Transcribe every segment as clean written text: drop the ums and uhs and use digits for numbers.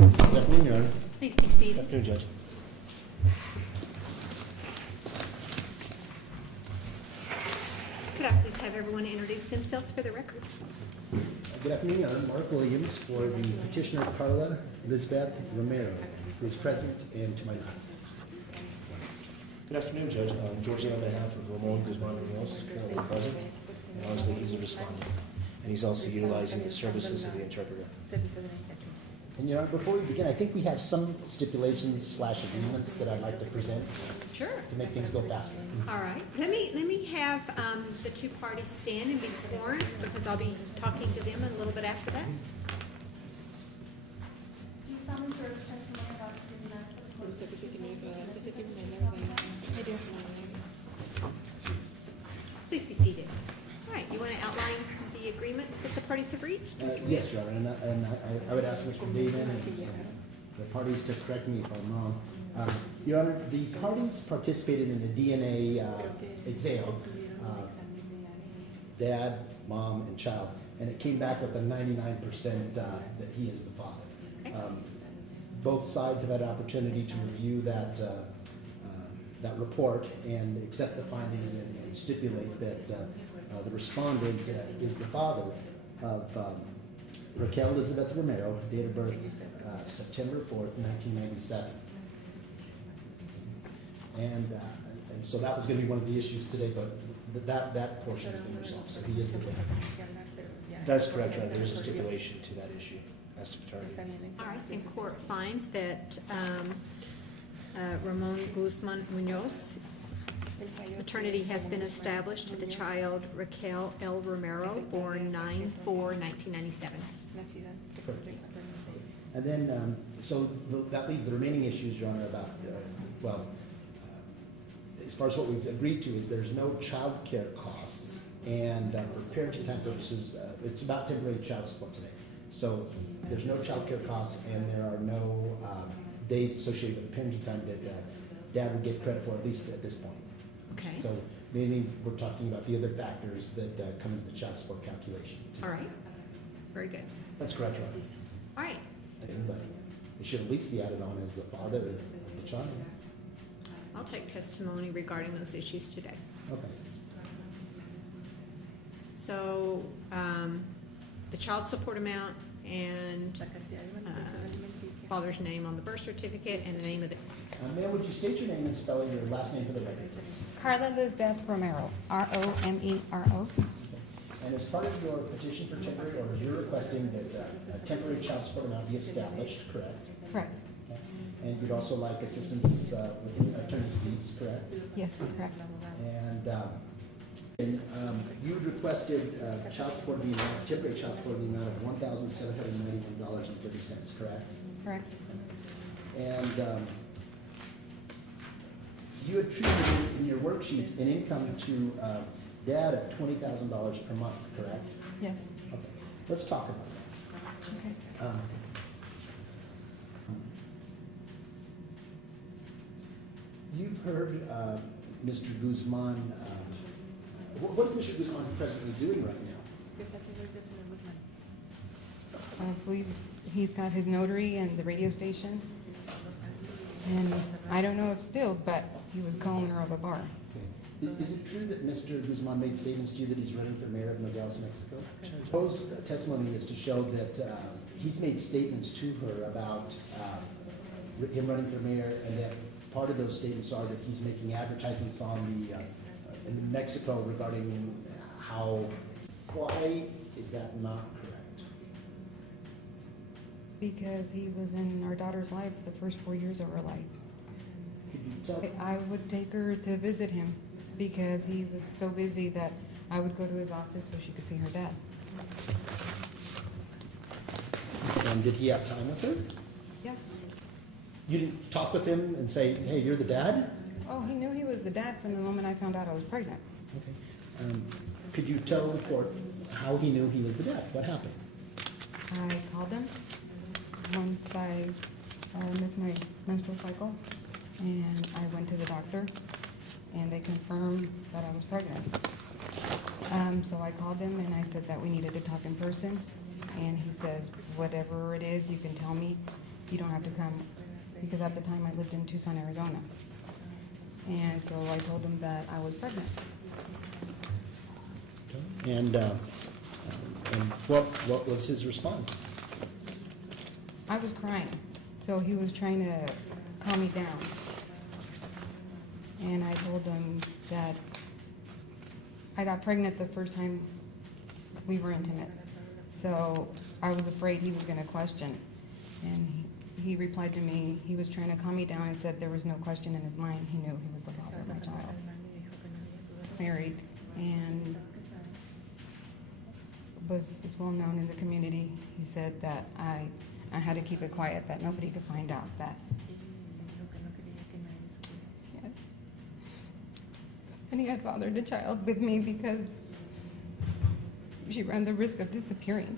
Good afternoon, Your Honor. Please be seated. Good afternoon, Judge. Could I please have everyone introduce themselves for the record? Good afternoon, Your Honor. Mark Williams for the petitioner Carla Elizabeth Romero, who is present and to my left. Good afternoon, Judge. Georgie, on behalf of Ramon Guzman Muñoz, is currently present, and obviously he's a respondent. And he's also utilizing the services of the interpreter. And Your Honor, before we begin, I think we have some stipulations/agreements that I'd like to present Sure. to make things go faster. All right. Let me have the two parties stand and be sworn, because I'll be talking to them a little bit after that. Do you solemnly swear the testimony about to give I do. Please be seated. All right. You want to outline the agreements that the parties have reached? Yes, Your Honor, and I would ask Mr. David and the parties to correct me if I'm wrong. Your Honor, the parties participated in a DNA exam, dad, mom, and child, and it came back with a 99% that he is the father. Okay. Both sides have had an opportunity to review that report and accept the findings and stipulate that the respondent is the father of Raquel Elizabeth Romero, date of birth September 4th, 1997. And so that was going to be one of the issues today, but that portion has been resolved, so he is the dad. That's correct, Your Honor. There is a stipulation to that issue as to paternity. All right. And court finds that Ramon Guzman Muñoz, maternity has been established to the child Raquel L. Romero, born 9/4/1997. And then, so that leaves the remaining issues, Your Honor, about, as far as what we've agreed to is there's no child care costs, and for parenting time purposes, it's about temporary child support today. So there's no child care costs, and there are no days associated with parenting time that dad would get credit for, at least at this point. Okay. So meaning we're talking about the other factors that come into the child support calculation. All right. Very good. That's correct, Your Honor. All right. But it should at least be added on as the father of the child. I'll take testimony regarding those issues today. Okay. So, the child support amount and father's name on the birth certificate and the name of the... Ma'am, would you state your name and spell your last name for the record, please? Carla Elizabeth Romero, R-O-M-E-R-O. Okay. And as part of your petition for temporary orders, you're requesting that a temporary child support amount be established, correct? Correct. Okay. And you'd also like assistance with attorney's fees, correct? Yes, correct. And you requested child support in the amount, temporary child support in the amount of $1,791.30, correct? Correct. And you attributed in your worksheet an income to dad of $20,000 per month, correct? Yes. Okay, let's talk about that. Okay. You've heard Mr. Guzman. What is Mr. Guzman presently doing right now? I believe he's got his notary and the radio station. And I don't know if still, but he was co-owner of a bar. Okay. Is it true that Mr. Guzman made statements to you that he's running for mayor of Nogales, Mexico? Proposed testimony is to show that he's made statements to her about him running for mayor, and that part of those statements are that he's making advertisements on the in Mexico regarding how. Why is that not correct? Because he was in our daughter's life the first 4 years of her life. Could you tell? I would take her to visit him because he was so busy that I would go to his office so she could see her dad. And did he have time with her? Yes. You didn't talk with him and say, "Hey, you're the dad"? Oh, he knew he was the dad from the moment I found out I was pregnant. Okay. Could you tell the court how he knew he was the dad? What happened? I called him once I missed my menstrual cycle, and I went to the doctor, and they confirmed that I was pregnant. So I called him and I said that we needed to talk in person, and he says, whatever it is, you can tell me, you don't have to come, because at the time I lived in Tucson, Arizona. And so I told him that I was pregnant. And what was his response? I was crying, so he was trying to calm me down. And I told him that I got pregnant the first time we were intimate. So I was afraid he was going to question. And he replied to me, he was trying to calm me down and said there was no question in his mind. He knew he was the father of my child. Married, and it's well known in the community. He said that I had to keep it quiet, that nobody could find out that. And he had fathered a child with me because she ran the risk of disappearing.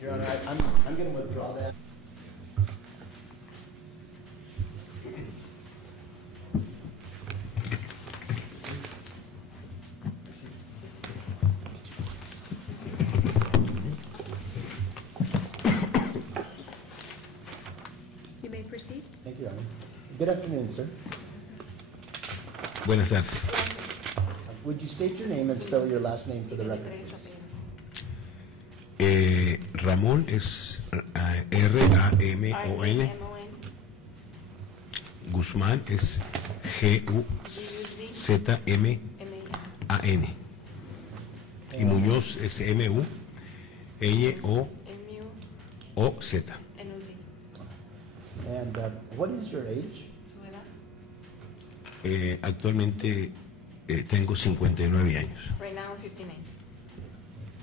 Your Honor, I'm going to withdraw that. You may proceed. Thank you, Your Honor. Good afternoon, sir. Buenas tardes. Would you state your name and spell your last name for the record, please? Ramón es R-A-M-O-N. Guzmán es G-U-Z-M-A-N. Y Muñoz es M-U-Ñ-O-O-Z. And what is your age? Actualmente tengo 59 años. Right now, I'm 59.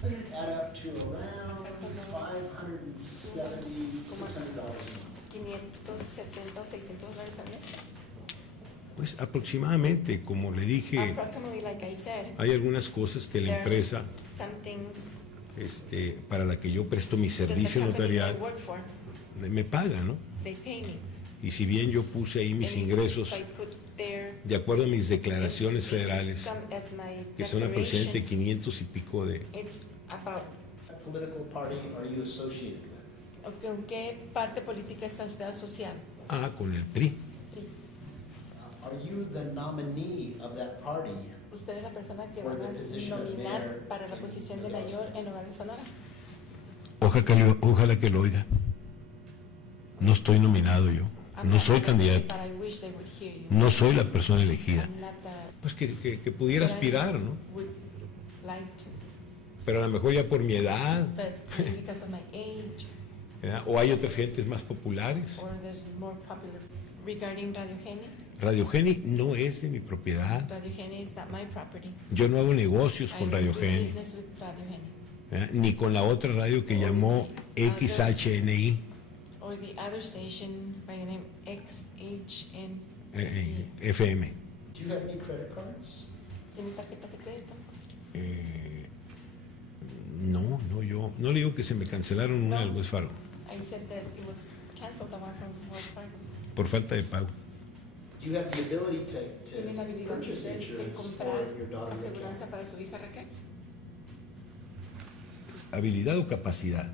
Doesn't it add up to around $570, $600 $570, $600 al mes. Pues aproximadamente, como le dije, Approximately, like I said, hay algunas cosas que la there's empresa some things para la que yo presto mi that the servicio company I notarial work for, me paga, ¿no? they pay me. Y si bien yo puse ahí mis And ingresos if I put their de acuerdo a mis declaraciones federales, income as my que son aproximadamente declaration, 500 y pico de... it's about, What political party are you associated with? ¿con qué parte política está usted asociado? con el PRI. Are you the nominee of that party? Usted es la persona que For van the a position of nominar mayor para la posición de mayor en Nogales, Sonora. Ojalá que lo oiga. No estoy nominado yo. No soy candidato. But I wish they would hear you. No soy la persona elegida. I'm not the, Pues que pudiera aspirar, ¿no? would like to, Pero a lo mejor ya por mi edad, but maybe because of my age, ¿verdad? O hay otras gentes más populares. or there's more popular. Regarding Radio Xeny, Radio Xeny no es de mi propiedad. Radio Xeny is not my property. Yo no hago negocios I con don't Radio do Xeny, business with Radio Xeny. ¿verdad? Ni con la otra radio que llamó XHNI, Or the other station by the name XHN. FM. Do you have any credit cards? ¿Tiene tarjeta de crédito? No, yo no le digo que se me cancelaron una del No. Wells Fargo I said that it was canceled, the one from Wells Fargo. por falta de pago. Do you have the ability ¿Tiene la to habilidad purchase de insurance comprar for your daughter Raquel? aseguranza para su hija Raquel? ¿Habilidad o capacidad?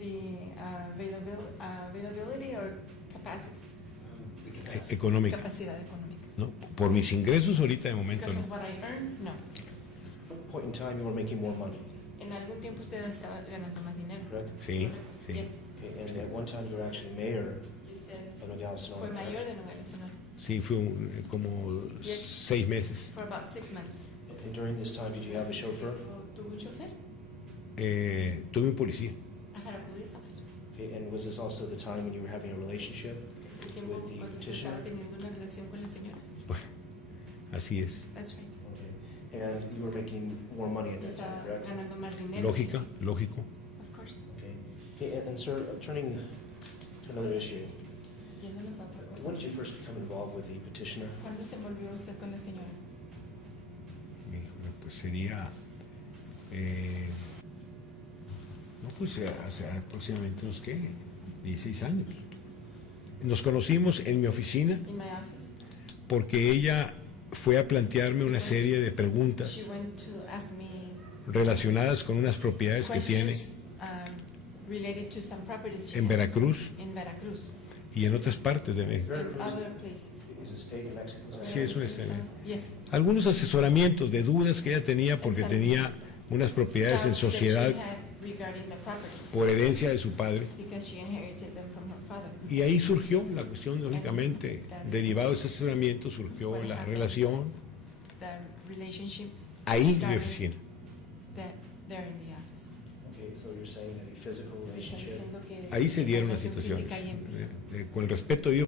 The availability or capacity? Económica, Capacidad económica. ¿no? Por mis ingresos ahorita de momento Because no. of what I earn, no. What point in time you were making more money, En algún tiempo usted estaba ganando más dinero. correct? Sí, sí. Yes. Okay, and at one time you were actually mayor Y usted of Nogales, fue Sonora. mayor de Nogales, Sonora. Sí, fue como 6 meses. For about 6 months. And during this time, did you have a chauffeur? ¿Tuvo un chofer? Tuve un policía. I had a police officer. Okay, and was this also the time when you were having a relationship? ¿Es el tiempo With the cuando usted petitioner? estaba teniendo una relación con la señora? Bueno, así es. That's right. Okay, and you were making more money at that time, Estaba correct? ganando más dinero. Lógica, lógico. Of course. Okay, okay, and sir, turning to another issue, Yéndonos a otra cosa. when did you first become involved with the petitioner? ¿Cuándo se volvió usted con la señora? Híjole, pues sería, no, pues hace aproximadamente unos, ¿qué? 16 años. Nos conocimos en mi oficina in my office. porque ella fue a plantearme una serie de She preguntas went to ask me relacionadas con unas propiedades que tiene questions related to some properties she en has Veracruz in Veracruz, y en otras partes de México. in other places. Is a state in Mexico. is that Sí, es un right? estado. Yes. Algunos asesoramientos de dudas que ella tenía porque tenía unas propiedades en Jobs that she sociedad had regarding the properties, por herencia de su padre. because she inherited them from her father. Y ahí surgió la cuestión, lógicamente, derivado de ese asesoramiento, surgió la relación The relationship ahí en mi started oficina. that there in the office. Okay, so you're saying that a physical Están relationship diciendo que Ahí se dieron las relación situaciones. física ahí empezó. Con el respeto debido